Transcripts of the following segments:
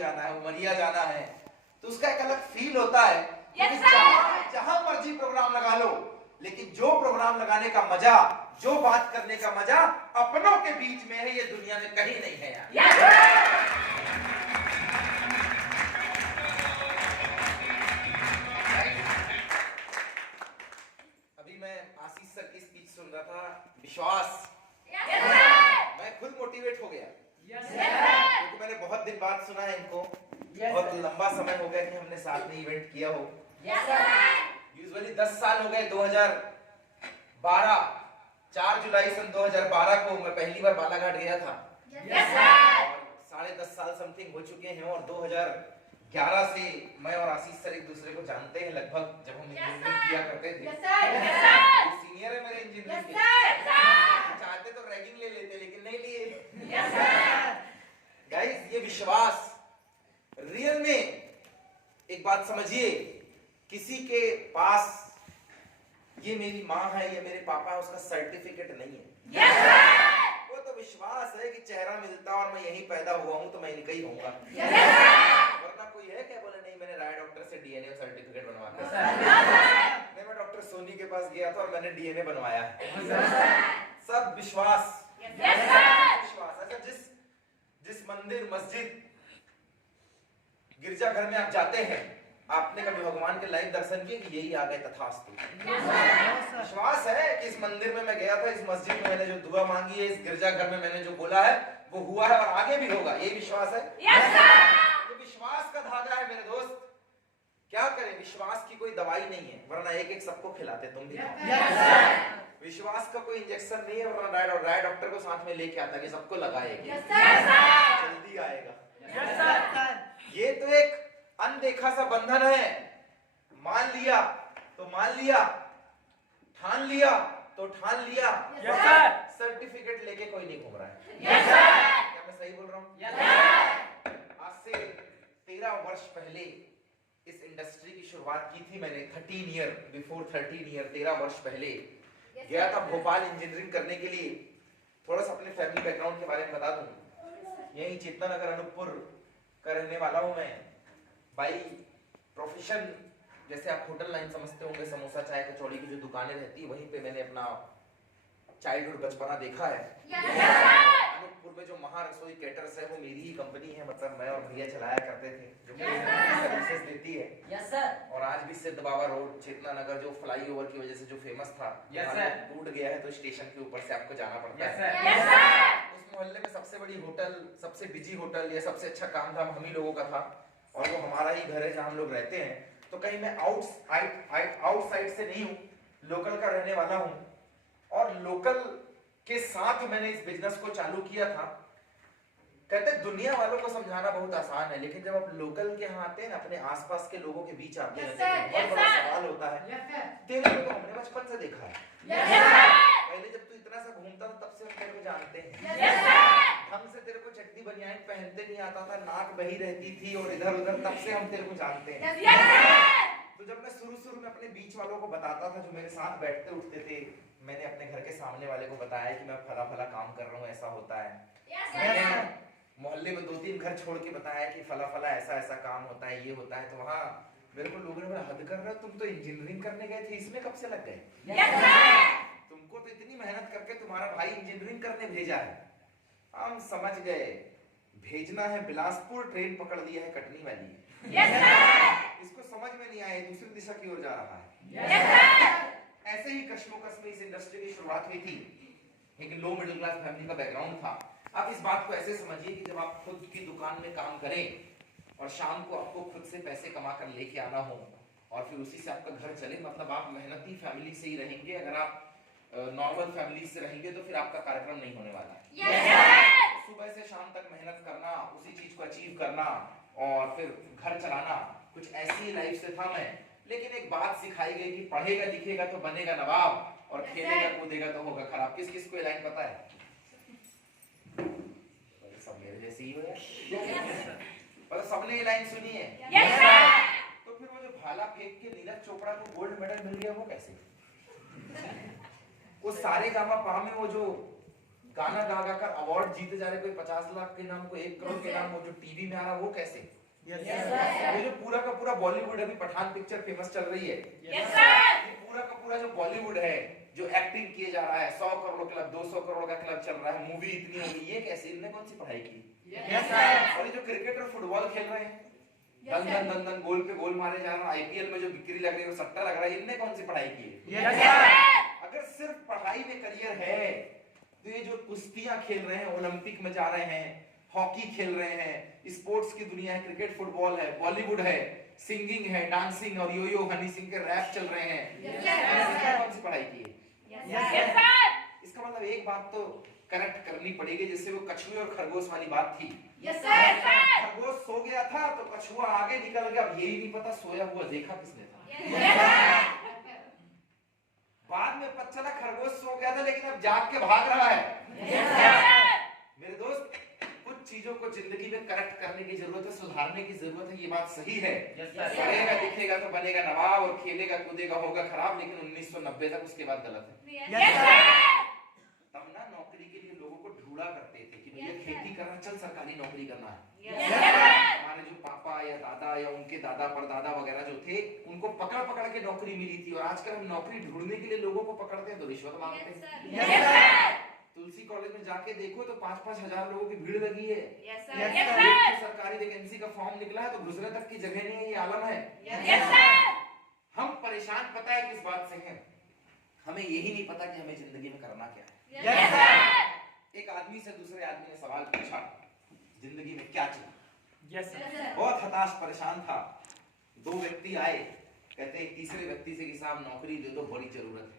जाना है, उमरिया जाना है, तो उसका एक अलग फील होता है। जहां मर्जी प्रोग्राम लगा लो, लेकिन जो प्रोग्राम लगाने का मजा, जो बात करने का मजा अपनों के बीच में है, ये दुनिया में कहीं नहीं है यार। अभी मैं आशीष सर की स्पीच सुन रहा था, विश्वास, मैं खुद मोटिवेट हो गया, क्योंकि मैंने बहुत दिन बाद सुना है इनको। बहुत लंबा समय हो गया कि हमने साथ में इवेंट किया हो। यूजुअली 10 साल हो गए। 2012 4 जुलाई सन 2012 को मैं पहली बार बालाघाट गया था। और 10.5 साल समथिंग हो चुके हैं। और 2011 से मैं और आशीष सर एक दूसरे को जानते हैं लगभग, जब हम इंजीनियरिंग किया करते थे। सीनियर है मेरे इंजीनियरिंग के। चाहते तो रैगिंग ले लेते, लेकिन नहीं लिए। गाइस, ये विश्वास रियल में, एक बात समझिए, किसी के पास ये मेरी माँ है, ये मेरे पापा है, उसका सर्टिफिकेट नहीं है। वो तो विश्वास है कि चेहरा मिलता और मैं यहीं पैदा हुआ हूं तो मैं इनका ही होऊंगा। वरना कोई है क्या बोले नहीं मैंने राय डॉक्टर से डीएनए सर्टिफिकेट बनवा दिया। मैं डॉक्टर सोनी के पास गया था और मैंने डीएनए बनवाया। सब विश्वास। अच्छा, जिस मंदिर, मस्जिद, गिरजाघर में आप जाते हैं, आपने कभी भगवान के लाइव दर्शन किए कि यही आ गए तथास्तु? विश्वास है कि इस मंदिर में मैं गया था, इस मस्जिद में मैंने जो दुआ मांगी है, इस गिरजाघर में मैंने जो बोला है वो हुआ है और आगे भी होगा। यही विश्वास है। तो विश्वास का धागा है मेरे दोस्त। क्या करें, विश्वास की कोई दवाई नहीं है, वरना एक एक सबको खिलाते तुम भी। विश्वास का कोई इंजेक्शन नहीं है, वरना राय डॉक्टर को साथ में लेके आता कि सबको लगाएगी, जल्दी आएगा। ये तो एक अनदेखा सा बंधन है। मान लिया तो मान लिया, ठान लिया तो ठान लिया। सर्टिफिकेट लेके कोई नहीं घूम रहा है। क्या मैं सही बोल रहा हूँ? आज से 13 वर्ष पहले इस इंडस्ट्री की शुरुआत की थी मैंने। 13 वर्ष पहले गया था भोपाल इंजीनियरिंग करने के लिए। थोड़ा सा अपने फैमिली बैकग्राउंड के बारे में बता दूं। यही चेतना नगर अनूपपुर का रहने वाला हूं मैं। बाई प्रोफेशन, जैसे आप होटल लाइन समझते होंगे, समोसा चाय कचौड़ी की जो दुकानें रहती है, वहीं पे मैंने अपना चाइल्डहुड बचपना देखा है। अनूपपुर में जो महा रसोई कैटर्स है वो मेरी ही कंपनी है, मतलब मैं और भैया चलाया करते थे, जो सर्विसेज देती है। और आज भी सिद्ध बाबा रोड, चेतना नगर, जो फ्लाईओवर की वजह से जो फेमस था, टूट गया है तो स्टेशन के ऊपर से आपको जाना पड़ता है। उस मोहल्ले में सबसे बड़ी होटल, सबसे बिजी होटल या सबसे अच्छा काम धाम हम ही लोगों का था। और वो हमारा ही घर है जहाँ हम लोग रहते हैं। तो कहीं मैं आउटसाइड से नहीं हूँ, लोकल का रहने वाला हूँ। और लोकल के साथ मैंने इस बिजनेस को चालू किया था। कहते दुनिया वालों को समझाना बहुत आसान है, लेकिन जब आप लोकल के यहाँ आते हैं ना, अपने आसपास के लोगों के बीच आते हैं, बहुत बड़ा सवाल होता है। तेरे को तो हमने बचपन से देखा है। पहले जब तू इतना सा घूमता था तब से हम तेरे को जानते हैं। हम से तेरे को चड्डी बनियान पहनते नहीं आता था, नाक बही रहती थी और इधर उधर, तब से हम तेरे को जानते हैं। तो जब मैं शुरू में अपने बीच वालों को बताता था, जो मेरे साथ बैठते उठते थे, मैंने अपने घर के सामने वाले को बताया कि मैं फला काम कर रहा हूँ, ऐसा होता है। मैंने मोहल्ले में 2-3 घर छोड़ के बताया कि फला ऐसा काम होता है, ये होता है। तो वहाँ मेरे को लोगों ने बोला, हद कर रहे हो, तुम तो इंजीनियरिंग करने गए थे, इसमें कब से लग गए? तुमको तो इतनी मेहनत करके तुम्हारा भाई इंजीनियरिंग करने भेजा है। हम समझ गए, भेजना है बिलासपुर, ट्रेन पकड़ लिया है कटनी वाली। इसको समझ में नहीं आया, दूसरी दिशा की ओर जा रहा है। ऐसे ही कश्मोकश में इस इंडस्ट्री की शुरुआत हुई थी। एक लो मिडिल क्लास फैमिली का बैकग्राउंड था। आप इस बात को ऐसे समझिए कि जब आप खुद की दुकान में काम करें और शाम को आपको खुद से पैसे कमा कर लेके आना हो और फिर उसी से आपका घर चले, मतलब आप मेहनती फैमिली से ही रहेंगे। अगर आप नॉर्मल फैमिली से रहेंगे तो फिर आपका कार्यक्रम नहीं होने वाला है। सुबह से शाम तक मेहनत करना, उसी चीज को अचीव करना और फिर घर चलाना, कुछ ऐसी लाइफ से था मैं। लेकिन एक बात सिखाई गई कि पढ़ेगा लिखेगा तो बनेगा नवाब और खेलेगा कूदेगा तो होगा खराब। किस किस को ये लाइन पता है? सब मेरे जैसे ही हो यार, मतलब सबने ये लाइन सुनी है। तो फिर वो जो भाला फेंक के नीरज चोपड़ा को गोल्ड मेडल मिल गया, वो कैसे? वो सारे गामा पा में वो जो गाना गा गा कर अवार्ड जीते जा रहे, कोई 50 लाख के नाम, कोई 1 करोड़ के नाम, वो जो टीवी में आ रहा वो कैसे? ये जो पूरा का पूरा बॉलीवुड, अभी पठान पिक्चर फेमस चल रही है, ये पूरा का पूरा जो बॉलीवुड है, जो एक्टिंग किए जा रहा है, 100 करोड़ क्लब, 200 करोड़ का क्लब चल रहा है, मूवी इतनी होगी, ये कैसे? इनने कौन सी पढ़ाई की? और ये जो क्रिकेट और फुटबॉल खेल रहे हैं, दन दन दन दन गोल पे गोल मारे जा रहे हैं, आईपीएल में जो बिक्री लग रही है, सट्टा लग रहा है, इनने कौन सी पढ़ाई की है? अगर सिर्फ पढ़ाई में करियर है तो ये जो कुश्तियां खेल रहे हैं, ओलंपिक में जा रहे हैं, हॉकी खेल रहे हैं, स्पोर्ट्स की दुनिया है, क्रिकेट फुटबॉल है, बॉलीवुड है, सिंगिंग है, डांसिंग और यो हनी सिंह के रैप चल रहे हैं, कौन सी पढ़ाई की है? इसका मतलब एक बात तो करेक्ट करनी पड़ेगी, जिससे वो कछुए और खरगोश वाली बात थी। खरगोश सो गया था तो कछुआ आगे निकल गया, अब यही नहीं पता सोया हुआ देखा किसने था। बाद में पता चला खरगोश सो गया था, लेकिन अब जाग के भाग रहा है। मेरे दोस्त, कुछ चीजों को जिंदगी में करेक्ट करने की जरूरत है, सुधारने की जरूरत है, ये बात सही है। पढ़ेगा लिखेगा तो बनेगा नवाब और खेलेगा कूदेगा होगा खराब, लेकिन 1990 तक उसके बाद गलत है। तब ना नौकरी के लिए लोगों को ढूंढा करते थे कि भैया खेती करना, चल सरकारी नौकरी करना है। हमारे जो पापा या दादा या उनके दादा परदादा वगैरह जो थे, उनको पकड़ पकड़ के नौकरी मिली थी, और आजकल हम नौकरी ढूंढने के लिए लोगों को पकड़ते हैं तो रिश्वत मांगते हैं। तुलसी कॉलेज में जाके देखो तो 5-5 हजार लोगों की भीड़ लगी है। सरकारी वैकेंसी का फॉर्म निकला है तो घुसने तक की जगह नहीं है, ये आलम है। हम परेशान पता है किस बात से हैं? हमें यही नहीं पता कि हमें जिंदगी में करना क्या है। एक आदमी से दूसरे आदमी ने सवाल पूछा, जिंदगी में क्या चाहिए? बहुत हताश परेशान था। 2 व्यक्ति आए, कहते हैं तीसरे व्यक्ति से कि साहब नौकरी दे दो, बड़ी जरूरत है।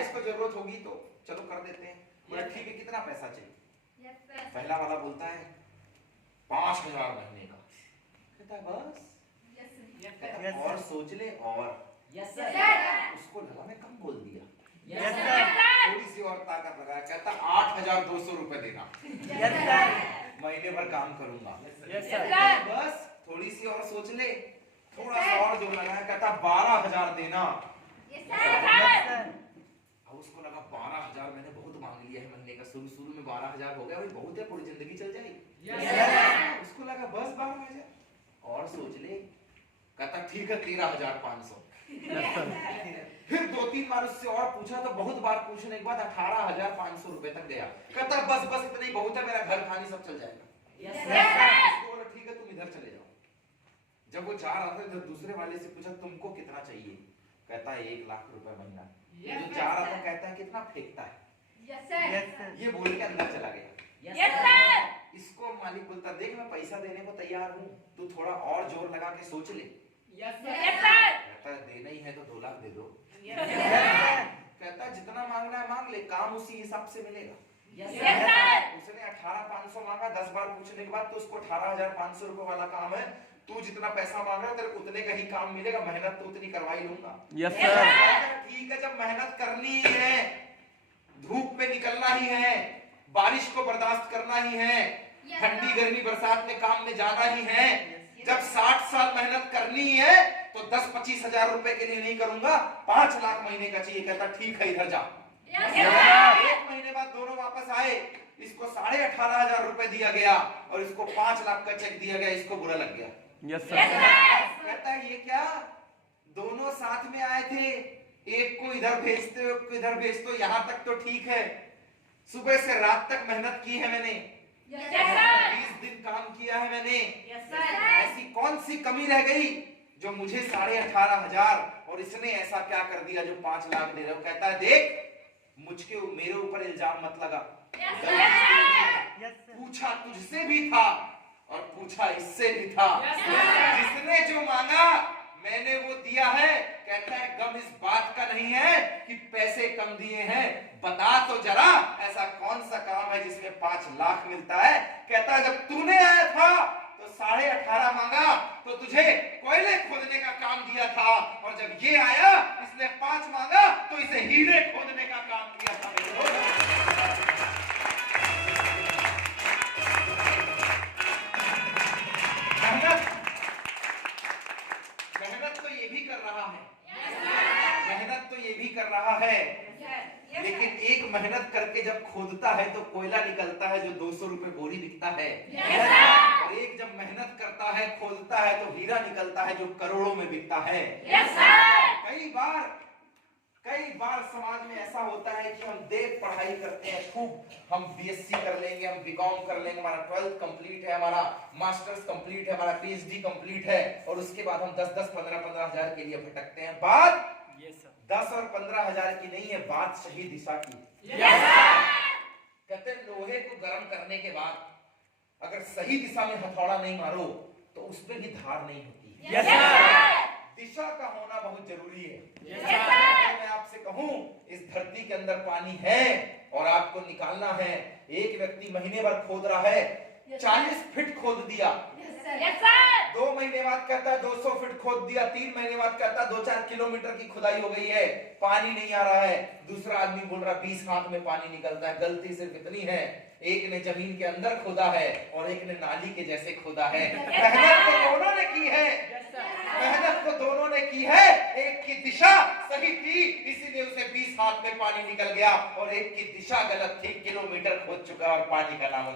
इसको जरूरत होगी तो चलो कर देते हैं। बोला ठीक है, कितना पैसा चाहिए? पहला वाला बोलता है 5,000 महीने का। कहता है बस? कहता और सोच ले, और उसको लगा मैं कम बोल दिया। थोड़ी सी और ताकत लगाया, कहता 8,200 रुपए देना, महीने भर काम करूंगा। बस थोड़ी सी और सोच ले, थोड़ा सा और जो लगाया, कहता 12,000 देना। अब उसको लगा 12,000 मैंने बहुत मांग लिया है महीने का, शुरू में 12,000 हो गया, भाई बहुत है, पूरी जिंदगी चल जाएगी। उसको लगा बस 12,000 और सोच ले, कहता ठीक है 13,500। फिर 2-3 बार उससे और पूछा तो बहुत बार पूछने के बाद 18,500 रुपए तक गया। कहता बस इतना ही बहुत है, मेरा घर खानी सब चल जाएगा। बोला ठीक है तुम इधर चले जाओ। जब वो जा रहा था तो दूसरे वाले से पूछा तुमको कितना चाहिए? कहता है 1 लाख रुपए महीना। ये जो जा रहा था कहता है कितना फेंकता है? ये बोल के अंदर चला गया। इसको मालिक बोलता देख मैं पैसा देने को तैयार हूँ, तू थोड़ा और जोर लगा के सोच ले। कहता है देना ही है तो 2 लाख दे दो। कहता है जितना मांगना है मांग ले, काम उसी हिसाब से मिलेगा। उसने 18,500 मांगा, 10 बार पूछने के बाद तो उसको 18,500 रुपए वाला काम है, तू जितना पैसा मांग रहा है तेरे उतने का ही काम मिलेगा, मेहनत तो उतनी करवा ही लूंगा। ठीक है, जब मेहनत करनी ही है, धूप में निकलना ही है, बारिश को बर्दाश्त करना ही है, ठंडी गर्मी बरसात में काम में जाना ही है, जब 60 साल मेहनत करनी है तो 10-25 हजार रुपए के लिए नहीं करूंगा, 5 लाख महीने का चाहिए। कहता ठीक है इधर जा। 1 महीने बाद दोनों वापस आए, इसको 18,500 रुपए दिया गया और इसको 5 लाख का चेक दिया गया। इसको बुरा लग गया। कहता है ये क्या, दोनों साथ में आए थे, एक को इधर भेजते हो, एक को इधर भेजते हो, यहाँ तक तो ठीक है, सुबह से रात तक मेहनत की है मैंने, 20 दिन काम किया है मैंने, ऐसी कौन सी कमी रह गई जो मुझे 18,500 और इसने ऐसा क्या कर दिया जो 5 लाख दे रहे हो? कहता है देख मुझके मेरे ऊपर इल्जाम मत लगा, पूछा तुझसे भी था और पूछा इससे भी था, जिसने जो मांगा मैंने वो दिया है। कहता है गम इस बात का नहीं है कि पैसे कम दिए हैं, बता तो जरा ऐसा कौन सा काम है जिसमें 5 लाख मिलता है? कहता है जब तूने आया था तो 18,500 मांगा तो तुझे कोयले खोदने का काम दिया था, और जब ये आया इसने 5 मांगा तो इसे हीरे खोदने का काम दिया था। मेहनत तो ये भी कर रहा है, मेहनत तो ये भी कर रहा है, लेकिन एक मेहनत करके जब खोदता है तो कोयला निकलता है जो 200 रुपए बोरी बिकता है। और एक जब मेहनत करता है, खोदता है तो हीरा निकलता है जो करोड़ों में बिकता है। कई बार समाज में ऐसा होता है कि हम देख पढ़ाई करते हैं खूब, हम बीएससी कर लेंगे, हम बीकॉम कर लेंगे, हमारा 12th कंप्लीट है, हमारा मास्टर्स कंप्लीट है, हमारा पीएचडी कंप्लीट है, और उसके बाद हम 10-10, 15-15 हजार के लिए भटकते हैं। बात 10 और 15 हजार की नहीं है, बात सही दिशा की। कहते हैं लोहे को गर्म करने के बाद अगर सही दिशा में हथौड़ा नहीं मारो तो उसमें भी धार नहीं होती है। दिशा का होना बहुत जरूरी है। मैं आपसे कहूं, इस धरती के अंदर पानी है और आपको निकालना है। एक व्यक्ति महीने भर खोद रहा है, 40 फीट खोद दिया, 2 महीने बाद कहता है 200 फीट खोद दिया, 3 महीने बाद कहता है 2-4 किलोमीटर की खुदाई हो गई है, पानी नहीं आ रहा है। दूसरा आदमी बोल रहा 20 हाथ में पानी निकलता है। गलती सिर्फ इतनी है, एक ने जमीन के अंदर खोदा है और एक ने नाली के जैसे खोदा है। मेहनत तो दोनों ने की है, मेहनत तो दोनों ने की है। एक की दिशा सही थी, इसीलिए उसे 20 हाथ में पानी निकल गया, और एक की दिशा गलत थी, किलोमीटर खोद चुका और पानी का नाम